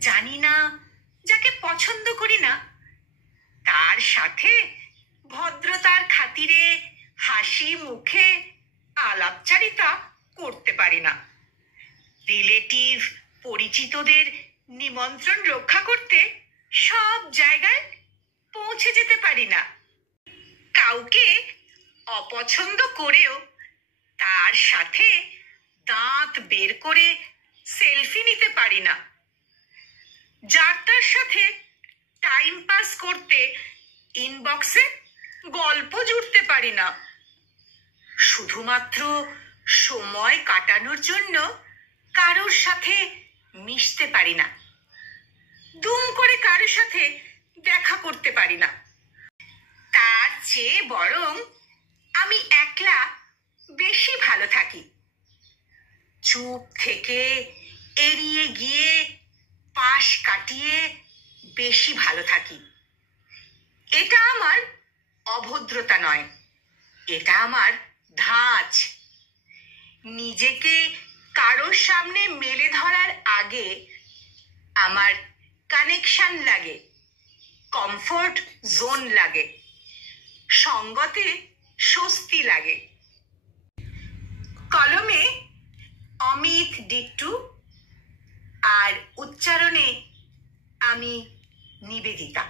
জানি না, যাকে পছন্দ করি না, তার সাথে ভদ্রতার খাতিরে হাসি মুখে আলাপচারিতা করতে পারি না। রিলেটিভ পরিচিতদের নিমন্ত্রণ রক্ষা করতে সব জায়গায় পৌঁছে যেতে পারি না। কাউকে অপছন্দ করেও তার সাথে দাঁত বের করে সেলফি নিতে পারি না। যার তার সাথে টাইম পাস করতে ইনবক্সে গল্প জুড়তে পারি না। শুধুমাত্র সময় কাটানোর জন্য কারোর সাথে মিশতে পারি না। দুম করে কারোর সাথে দেখা করতে পারি না। তার চেয়ে বরং আমি একলা বেশি ভালো থাকি। চুপ থেকে এড়িয়ে গিয়ে পাশ কাটিয়ে বেশি ভালো থাকি। এটা আমার অভদ্রতা নয়, এটা আমার ধাঁচ। নিজেকে কারোর সামনে মেলে ধরার আগে আমার কানেকশন লাগে, কমফোর্ট জোন লাগে, সঙ্গতে স্বস্তি লাগে। কলমে অমিত ডিট্টু, আর উচ্চারণে আমি নিবেদিতা।